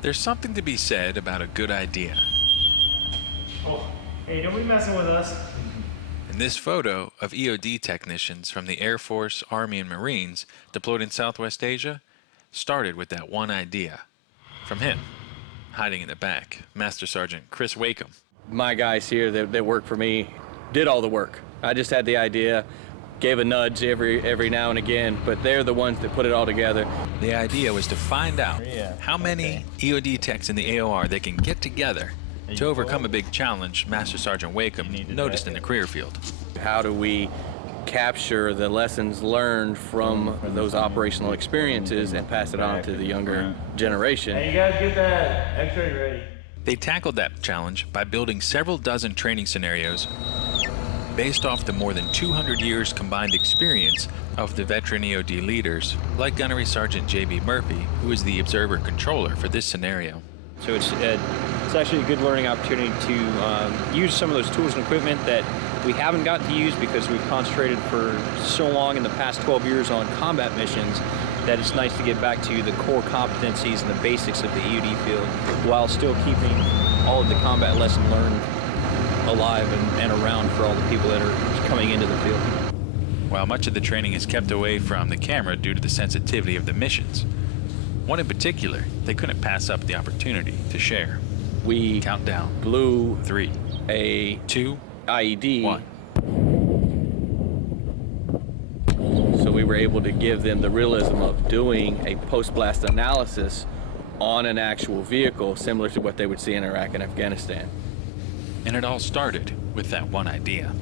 There's something to be said about a good idea. Oh, hey, don't be messing with us. In this photo of EOD technicians from the Air Force, Army, and Marines deployed in Southwest Asia started with that one idea. From him, hiding in the back, Master Sgt. Chris Wakham. My guys here that work for me did all the work. I just had the idea, gave a nudge every now and again, but they're the ones that put it all together. The idea was to find out how many EOD techs in the AOR they can get together to overcome a big challenge Master Sgt. Wakham noticed in the career field. How do we capture the lessons learned from those operational experiences and pass it on to the younger generation? Hey, you guys get that X-ray ready. They tackled that challenge by building several dozen training scenarios based off the more than 200 years combined experience of the veteran EOD leaders like Gunnery Sgt. J.B. Murphy, who is the observer controller for this scenario. So it's actually a good learning opportunity to use some of those tools and equipment that we haven't gotten to use because we've concentrated for so long in the past 12 years on combat missions that it's nice to get back to the core competencies and the basics of the EOD field while still keeping all of the combat lesson learned alive and around for all the people that are coming into the field. While much of the training is kept away from the camera due to the sensitivity of the missions, one in particular they couldn't pass up the opportunity to share. We Count down. blew 3, a 2, IED. 1. So we were able to give them the realism of doing a post-blast analysis on an actual vehicle similar to what they would see in Iraq and Afghanistan. And it all started with that one idea.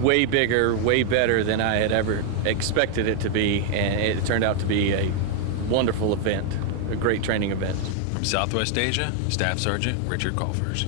Way bigger, way better than I had ever expected it to be, and it turned out to be a wonderful event, a great training event. From Southwest Asia, Staff Sgt. Richard Kaulfers.